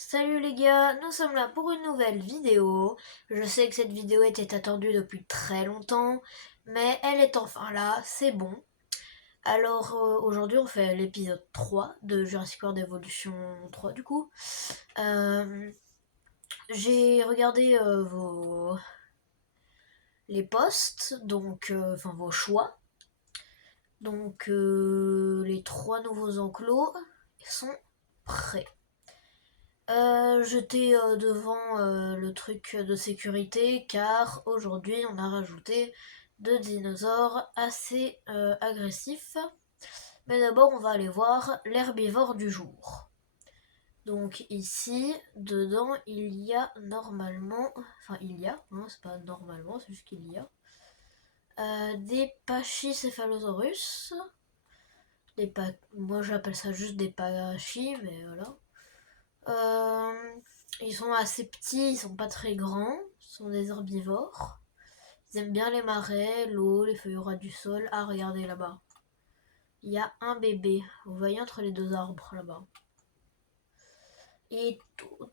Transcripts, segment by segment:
Salut les gars, nous sommes là pour une nouvelle vidéo. Je sais que cette vidéo était attendue depuis très longtemps, mais elle est enfin là, c'est bon. Alors aujourd'hui on fait l'épisode 3 de Jurassic World Evolution 3 du coup. Euh, j'ai regardé les posts, donc enfin vos choix. Donc les 3 nouveaux enclos sont prêts. J'étais devant le truc de sécurité car aujourd'hui on a rajouté 2 dinosaures assez agressifs. Mais d'abord on va aller voir l'herbivore du jour. Donc ici, dedans il y a normalement, enfin il y a, hein, c'est pas normalement, c'est juste qu'il y a des Pachycephalosaurus. Moi j'appelle ça juste des Pachy, mais voilà. Euh, Ils sont assez petits, ils sont pas très grands, ce sont des herbivores. Ils aiment bien les marais, l'eau, les feuilles ras du sol. Ah, regardez là-bas. Il y a un bébé. Vous voyez entre les 2 arbres là-bas. Et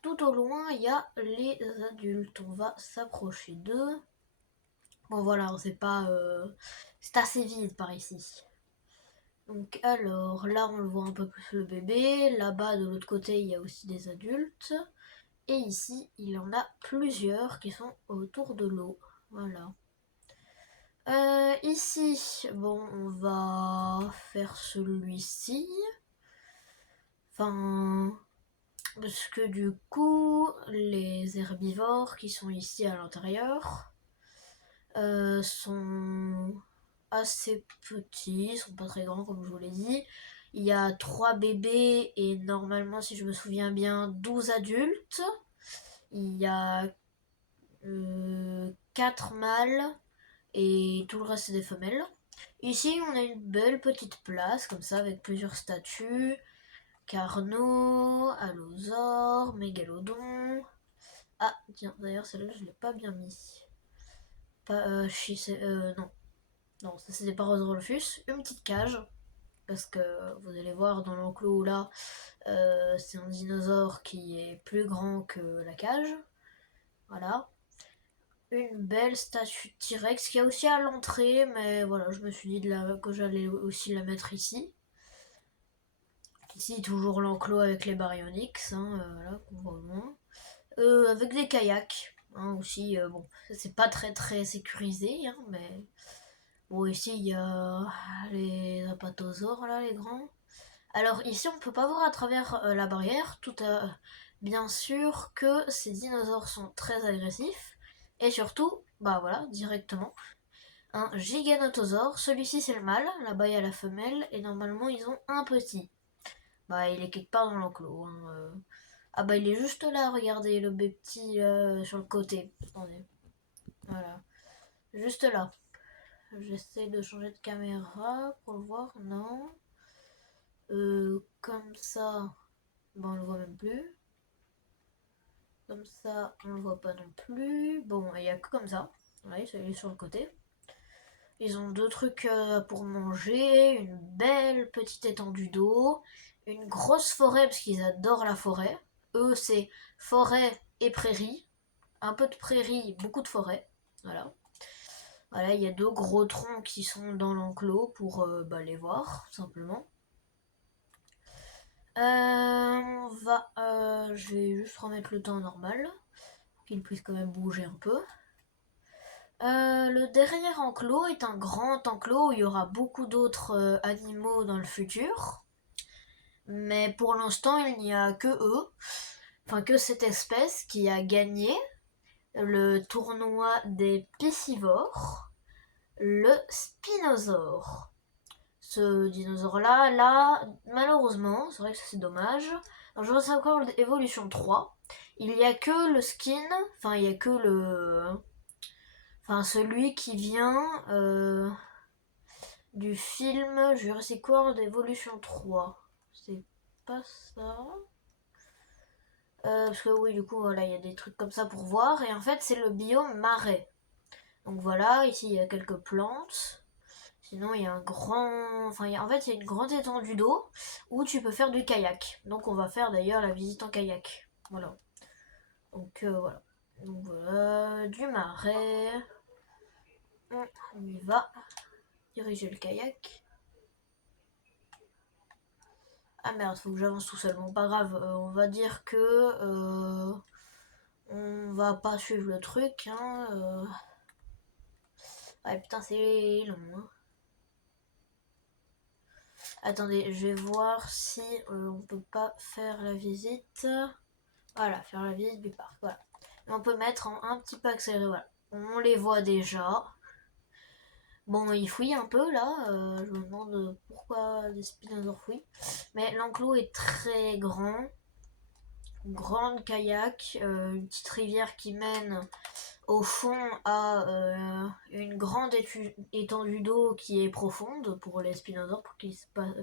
tout au loin, il y a les adultes. On va s'approcher d'eux. Bon voilà, c'est pas... c'est assez vide par ici. Donc alors, là on le voit un peu plus le bébé. Là-bas, de l'autre côté, il y a aussi des adultes. Et ici, il y en a plusieurs qui sont autour de l'eau. Voilà. Ici, bon, on va faire celui-ci. Enfin, parce que du coup, les herbivores qui sont ici à l'intérieur sont assez petits, ils sont pas très grands comme je vous l'ai dit. Il y a 3 bébés et normalement, si je me souviens bien, 12 adultes. Il y a 4 mâles et tout le reste c'est des femelles. Ici on a une belle petite place comme ça avec plusieurs statues. Carno, Allosaure, Mégalodon. Ah tiens d'ailleurs celle-là je l'ai pas bien mis. Pas, non. Non, ça c'est des Parasaurolophus. Une petite cage. Parce que vous allez voir dans l'enclos là, c'est un dinosaure qui est plus grand que la cage. Voilà. Une belle statue de T-Rex qui a aussi à l'entrée, mais voilà, je me suis dit que j'allais aussi la mettre ici. Ici, toujours l'enclos avec les baryonyx, hein, voilà, qu'on voit au loin. Avec des kayaks, hein, aussi, bon, c'est pas très très sécurisé, hein, mais bon, ici il y a les apatosaures, là, les grands. Alors ici, on peut pas voir à travers la barrière, bien sûr que ces dinosaures sont très agressifs, et surtout, bah voilà, directement, un giganotosaure. Celui-ci c'est le mâle, là-bas il y a la femelle, et normalement ils ont un petit. Bah il est quelque part dans l'enclos. Hein. Ah bah il est juste là, regardez, le petit sur le côté. Attendez. Voilà. Juste là. J'essaie de changer de caméra pour le voir. Non. Comme ça, bon on le voit même plus. Comme ça, on le voit pas non plus. Bon, il y a que comme ça. Voilà, il est sur le côté. Ils ont 2 trucs pour manger, une belle petite étendue d'eau, une grosse forêt parce qu'ils adorent la forêt. Eux, c'est forêt et prairie. Un peu de prairie, beaucoup de forêt. Voilà. Voilà, il y a 2 gros troncs qui sont dans l'enclos pour les voir, tout simplement. Je vais juste remettre le temps normal, pour qu'ils puissent quand même bouger un peu. Le dernier enclos est un grand enclos où il y aura beaucoup d'autres animaux dans le futur. Mais pour l'instant, il n'y a que eux, enfin que cette espèce qui a gagné le tournoi des piscivores, le spinosaure. Ce dinosaure-là, malheureusement, c'est vrai que c'est dommage. Dans Jurassic World Evolution 3, il n'y a que le skin, enfin il n'y a que celui qui vient du film Jurassic World Evolution 3. C'est pas ça. Parce que oui, du coup, voilà, il y a des trucs comme ça pour voir. Et en fait, c'est le biome marais. Donc voilà, ici, il y a quelques plantes. Sinon, il y a un grand... Enfin, en fait, il y a une grande étendue d'eau où tu peux faire du kayak. Donc on va faire d'ailleurs la visite en kayak. Voilà. Donc voilà. Donc voilà, du marais. On y va. Diriger le kayak. Ah merde, faut que j'avance tout seul. Bon, pas grave, on va dire que on va pas suivre le truc. Hein. Ouais, putain, c'est long. Hein. Attendez, je vais voir si on peut pas faire la visite. Voilà, faire la visite du parc. Voilà. Et on peut mettre en un petit peu accéléré. Voilà. On les voit déjà. Bon, ils fouillent un peu là. Je me demande pourquoi des spinosaures fouillent. Mais l'enclos est très grand. Grande kayak. Une petite rivière qui mène au fond à une grande étendue d'eau qui est profonde pour les spinosaures pour qu'ils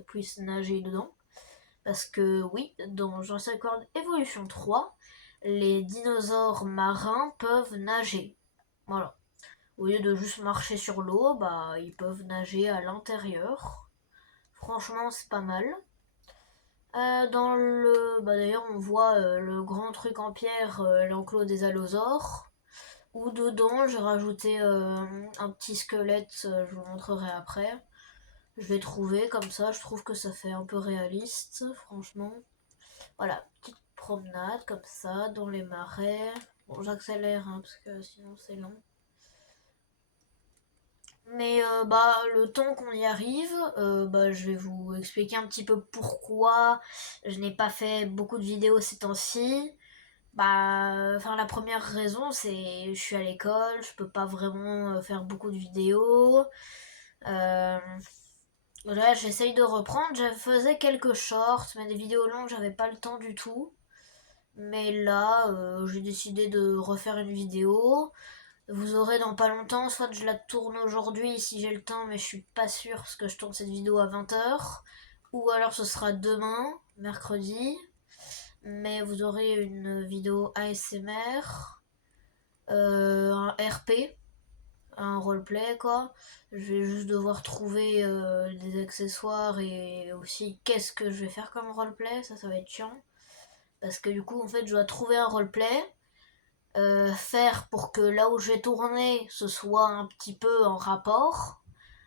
puissent nager dedans. Parce que oui, dans Jurassic World Evolution 3, les dinosaures marins peuvent nager. Voilà. Au lieu de juste marcher sur l'eau, bah ils peuvent nager à l'intérieur. Franchement, c'est pas mal. Dans le, bah d'ailleurs, on voit le grand truc en pierre, l'enclos des allosaures. Où dedans, j'ai rajouté un petit squelette. Je vous montrerai après. Je vais trouver comme ça. Je trouve que ça fait un peu réaliste, franchement. Voilà, petite promenade comme ça dans les marais. Bon, j'accélère hein, parce que sinon c'est long. Mais bah le temps qu'on y arrive, bah je vais vous expliquer un petit peu pourquoi je n'ai pas fait beaucoup de vidéos ces temps-ci. Bah, enfin la première raison c'est je suis à l'école, je peux pas vraiment faire beaucoup de vidéos. Euh, Là j'essaye de reprendre, je faisais quelques shorts, mais des vidéos longues j'avais pas le temps du tout. Mais là, j'ai décidé de refaire une vidéo. Vous aurez dans pas longtemps, soit je la tourne aujourd'hui si j'ai le temps, mais je suis pas sûre parce que je tourne cette vidéo à 20h. Ou alors ce sera demain, mercredi. Mais vous aurez une vidéo ASMR, un RP, un roleplay quoi. Je vais juste devoir trouver des accessoires et aussi qu'est-ce que je vais faire comme roleplay, ça va être chiant. Parce que du coup, en fait, je dois trouver un roleplay, faire pour que là où je vais tourner, ce soit un petit peu en rapport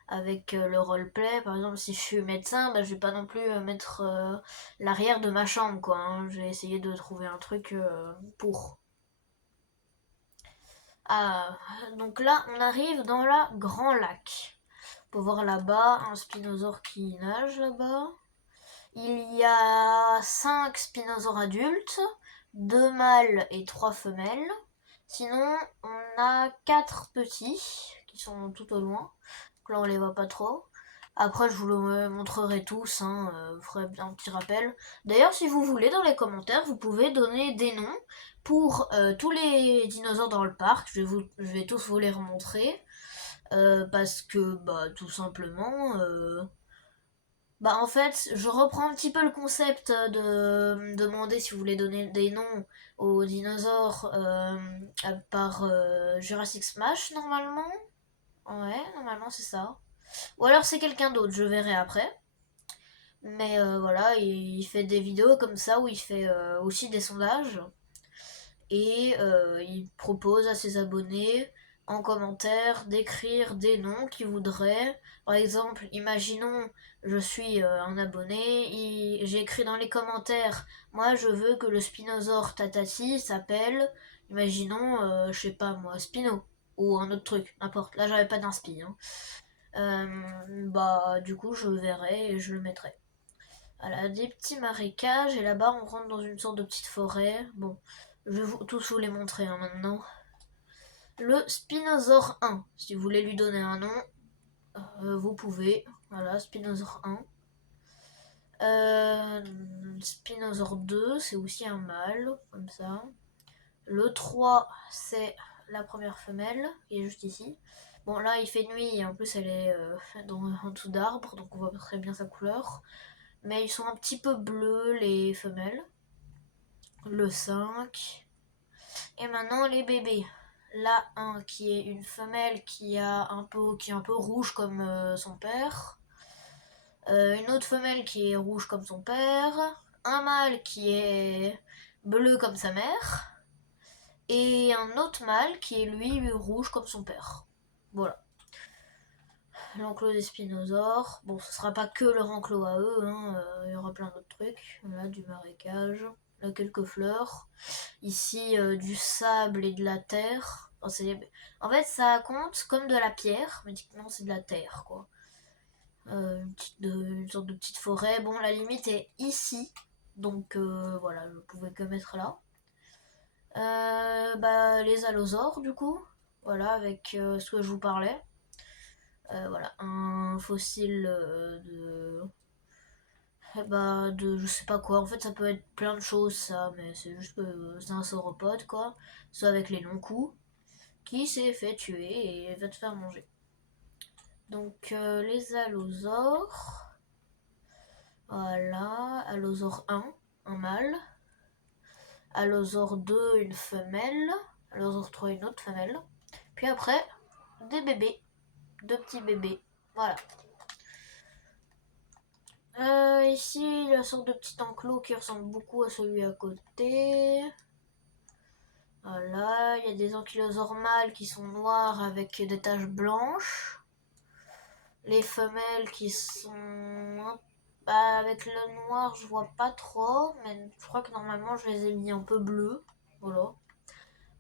avec le roleplay. Par exemple, si je suis médecin, bah, je vais pas non plus mettre l'arrière de ma chambre, quoi. Hein. Je vais essayer de trouver un truc pour. Ah, donc là, on arrive dans la Grand Lac. On peut voir là-bas un spinosaure qui nage là-bas. Il y a 5 spinosaures adultes, 2 mâles et 3 femelles. Sinon, on a 4 petits qui sont tout au loin. Donc là, on les voit pas trop. Après, je vous le montrerai tous, hein, vous ferez un petit rappel. D'ailleurs, si vous voulez, dans les commentaires, vous pouvez donner des noms pour tous les dinosaures dans le parc. Je vais tous vous les remontrer. Parce que, bah, tout simplement, bah en fait, je reprends un petit peu le concept de me demander si vous voulez donner des noms aux dinosaures par Jurassic Smash normalement. Ouais, normalement c'est ça. Ou alors c'est quelqu'un d'autre, je verrai après. Mais voilà, il fait des vidéos comme ça où il fait aussi des sondages. Et il propose à ses abonnés en commentaire d'écrire des noms qu'ils voudraient. Par exemple, imaginons, je suis un abonné, j'ai écrit dans les commentaires, moi je veux que le spinosaure Tatati s'appelle, imaginons, je sais pas moi, Spino, ou un autre truc, n'importe, là j'avais pas d'inspi. Hein. Bah du coup je verrai et je le mettrai. Voilà, des petits marécages et là-bas on rentre dans une sorte de petite forêt. Bon, je vais tous vous les montrer hein, maintenant. Le Spinosaure 1, si vous voulez lui donner un nom, vous pouvez. Voilà, Spinosaure 1. Spinosaure 2, c'est aussi un mâle, comme ça. Le 3, c'est la première femelle, qui est juste ici. Bon, là, il fait nuit, et en plus, elle est en dessous d'arbres, donc on voit très bien sa couleur. Mais ils sont un petit peu bleus, les femelles. Le 5. Et maintenant, les bébés. Là, un qui est une femelle qui est un peu rouge comme son père. Une autre femelle qui est rouge comme son père. Un mâle qui est bleu comme sa mère, et un autre mâle qui est lui rouge comme son père. Voilà. L'enclos des spinosaures. Bon, ce sera pas que leur enclos à eux, hein. Il y aura plein d'autres trucs. Là, du marécage, là, quelques fleurs. Ici, du sable et de la terre. En fait, ça compte comme de la pierre, mais non, c'est de la terre, quoi. Une sorte de petite forêt. Bon, la limite est ici, donc voilà, je pouvais que mettre là. Les allosaures, du coup, voilà, avec ce que je vous parlais. Voilà, un fossile de je sais pas quoi. En fait, ça peut être plein de choses, ça, mais c'est juste que c'est un sauropode, quoi. Soit avec les longs coups, qui s'est fait tuer et va te faire manger. Donc, les allosaures. Voilà, allosaure 1, un mâle. Allosaure 2, une femelle. Allosaure 3, une autre femelle. Puis après, des bébés. Deux petits bébés. Voilà. Ici, la sorte de petit enclos qui ressemble beaucoup à celui à côté. Voilà, il y a des ankylosaures mâles qui sont noirs avec des taches blanches. Les femelles qui sont... avec le noir, je vois pas trop, mais je crois que normalement je les ai mis un peu bleus. Voilà.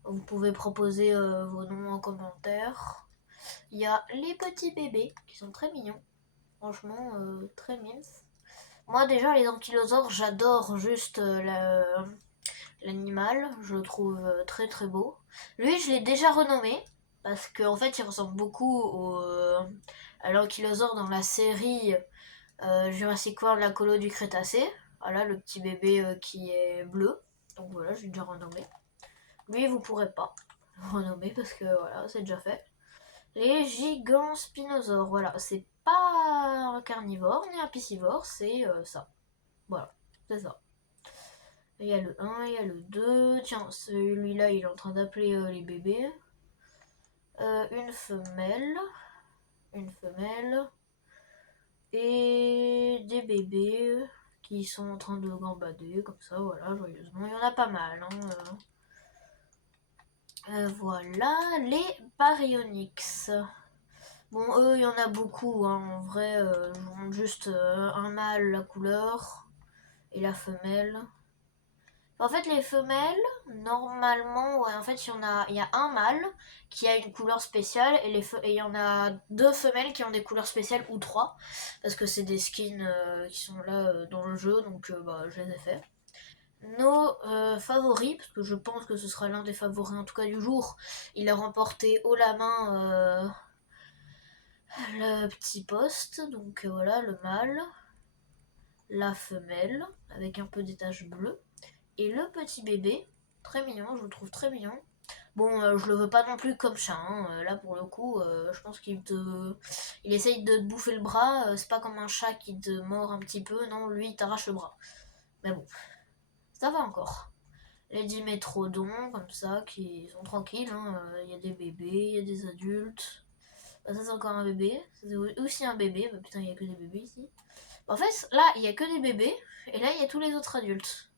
Vous pouvez proposer vos noms en commentaire. Il y a les petits bébés qui sont très mignons. Franchement, très mimes. Moi déjà les ankylosaures, j'adore juste l'animal. Je le trouve très très beau. Lui, je l'ai déjà renommé parce qu'en fait, il ressemble beaucoup à l'ankylosaure dans la série Jurassic World, la colo du Crétacé. Voilà, le petit bébé qui est bleu. Donc voilà, je l'ai déjà renommé. Lui, vous pourrez pas le renommer parce que voilà, c'est déjà fait. Les giganspinosaures, voilà, c'est pas un carnivore ni un piscivore, c'est ça. Voilà, c'est ça. Il y a le 1, il y a le 2. Tiens, celui-là, il est en train d'appeler les bébés. Une femelle. Une femelle. Et des bébés qui sont en train de gambader, comme ça, voilà, joyeusement. Il y en a pas mal, hein. Voilà, les baryonyx. Bon, eux, il y en a beaucoup, hein. En vrai, je vous montre juste un mâle, la couleur, et la femelle. En fait, les femelles, normalement, ouais, en fait, il y a un mâle qui a une couleur spéciale et il y en a deux femelles qui ont des couleurs spéciales ou trois, parce que c'est des skins qui sont là dans le jeu, donc je les ai fait. Nos favoris, parce que je pense que ce sera l'un des favoris en tout cas du jour, il a remporté haut la main le petit poste, donc voilà, le mâle, la femelle, avec un peu des taches bleues. Et le petit bébé, très mignon, je le trouve très mignon. Bon, je le veux pas non plus comme chat, hein. Là pour le coup, je pense il essaye de te bouffer le bras, c'est pas comme un chat qui te mord un petit peu, non, lui il t'arrache le bras. Mais bon, ça va encore. Les dimétrodons, comme ça, qui sont tranquilles, hein. Il y a des bébés, il y a des adultes. Bah, ça c'est encore un bébé, c'est aussi un bébé, bah putain il y a que des bébés ici. En fait, là il y a que des bébés, et là il y a tous les autres adultes.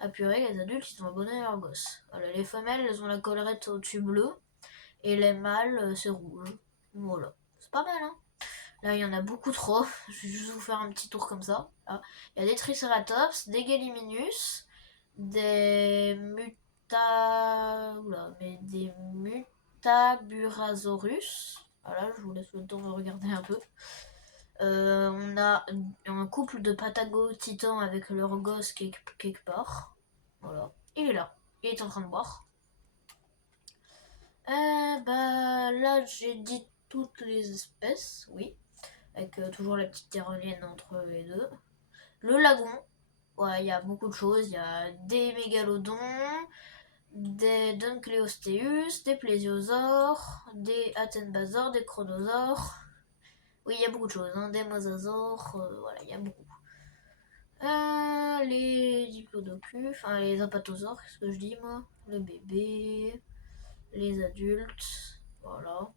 Ah purée, les adultes ils sont abonnés à leurs gosses. Voilà, les femelles elles ont la collerette au-dessus bleu et les mâles c'est rouge. Voilà, c'est pas mal hein. Là il y en a beaucoup trop. Je vais juste vous faire un petit tour comme ça. Là. Il y a des triceratops, des gallimimus, des des mutaburasaurus. Voilà, je vous laisse le temps de regarder un peu. On a un couple de patago-titans avec leur gosse quelque part. Voilà. Il est là. Il est en train de boire. Là, j'ai dit toutes les espèces, oui. Avec toujours la petite tyrolienne entre les deux. Le lagon. Ouais, il y a beaucoup de choses. Il y a des mégalodons, des Dunkleosteus, des plésiosaures, des attenbasaures, des chronosaures. Oui, il y a beaucoup de choses, hein. Des mosasaures, voilà, il y a beaucoup. Les diplodocus, enfin les apatosaures, qu'est-ce que je dis moi? Le bébé, les adultes, voilà.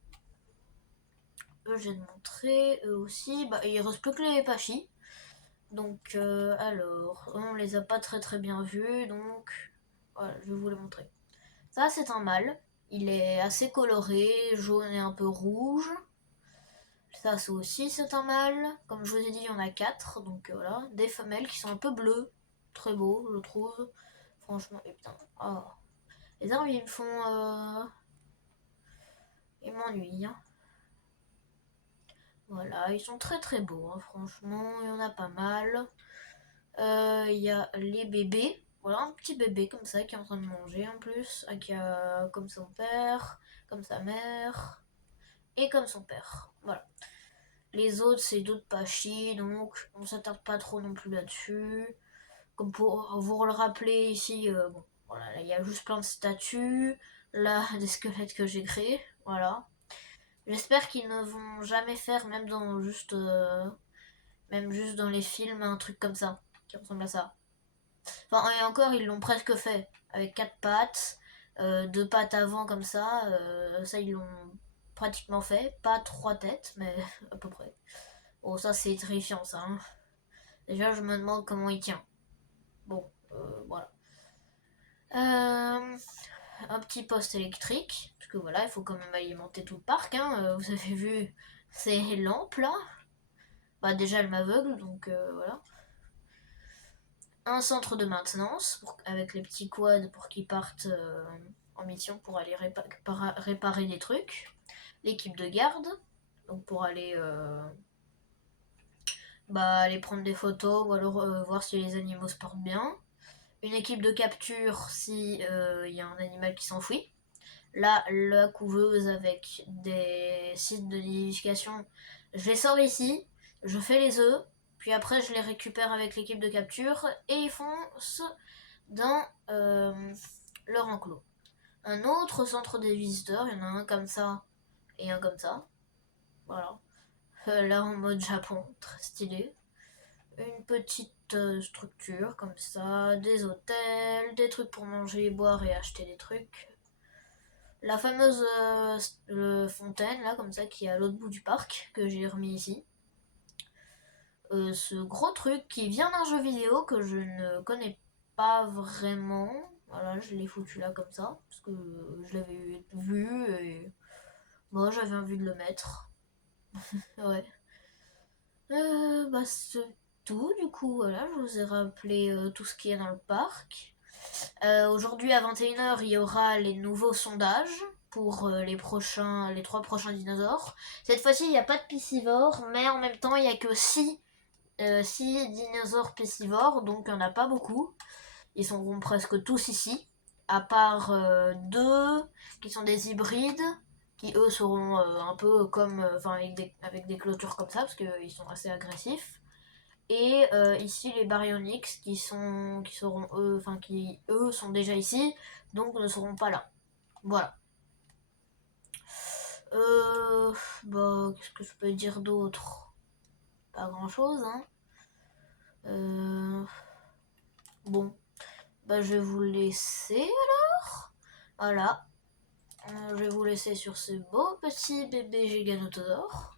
Eux, j'ai montré, eux aussi. Bah, il reste plus que les pachis. Donc, alors, on les a pas très très bien vus, donc Voilà, je vais vous le montrer. Ça, c'est un mâle. Il est assez coloré, jaune et un peu rouge. Ça, c'est aussi, c'est un mâle. Comme je vous ai dit, il y en a 4. Donc voilà, des femelles qui sont un peu bleues. Très beau, je trouve. Franchement, et putain. Oh. Les arbres, ils me font... Ils m'ennuient. Hein. Voilà, ils sont très très beaux. Hein. Franchement, il y en a pas mal. Il y a les bébés. Voilà, un petit bébé comme ça qui est en train de manger en plus. Qui a comme son père, comme sa mère et comme son père. Voilà. Les autres, c'est d'autres pachis, donc on s'attarde pas trop non plus là-dessus. Comme pour vous le rappeler ici, bon, voilà, il y a juste plein de statues. Là, des squelettes que j'ai créés. Voilà. J'espère qu'ils ne vont jamais faire, même juste dans les films, un truc comme ça, qui ressemble à ça. Enfin, et encore, ils l'ont presque fait, avec 4 pattes, 2 pattes avant comme ça ils l'ont pratiquement fait, pas 3 têtes, mais à peu près. Bon, ça c'est terrifiant ça. Hein. Déjà, je me demande comment il tient. Bon, voilà. Un petit poste électrique, parce que voilà, il faut quand même alimenter tout le parc. Hein. Vous avez vu ces lampes là. Bah déjà, elle m'aveugle, donc voilà. Un centre de maintenance avec les petits quads pour qu'ils partent en mission pour aller réparer des trucs. L'équipe de garde, donc pour aller prendre des photos ou alors voir si les animaux se portent bien. Une équipe de capture si y a un animal qui s'enfuit. Là, la couveuse avec des sites de nidification, je les sors ici, je fais les œufs, puis après je les récupère avec l'équipe de capture et ils foncent dans leur enclos. Un autre centre des visiteurs, il y en a un comme ça et un comme ça. Voilà. Là en mode Japon, très stylé. Une petite structure comme ça, des hôtels, des trucs pour manger, boire et acheter des trucs. La fameuse fontaine, là, comme ça, qui est à l'autre bout du parc, que j'ai remis ici. Ce gros truc qui vient d'un jeu vidéo que je ne connais pas vraiment. Voilà, je l'ai foutu là comme ça, parce que je l'avais vu et moi j'avais envie de le mettre. Ouais. C'est tout, du coup, voilà, je vous ai rappelé tout ce qui est dans le parc. Aujourd'hui à 21h, il y aura les nouveaux sondages pour les 3 prochains dinosaures. Cette fois-ci, il n'y a pas de piscivores, mais en même temps, il n'y a que 6 dinosaures piscivores, donc il n'y en a pas beaucoup. Ils seront presque tous ici, à part 2 qui sont des hybrides, qui eux seront un peu comme, avec des clôtures comme ça, parce qu'ils sont assez agressifs. Et ici les baryonyx qui seront qui eux sont déjà ici, donc ne seront pas là. Voilà. Qu'est-ce que je peux dire d'autre? Pas grand chose, hein. Bon, je vais vous laisser alors. Voilà. Je vais vous laisser sur ce beau petit bébé giganotosaure.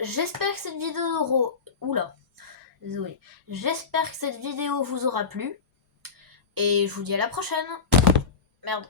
J'espère que cette vidéo Oula, désolé. J'espère que cette vidéo vous aura plu. Et je vous dis à la prochaine. Merde.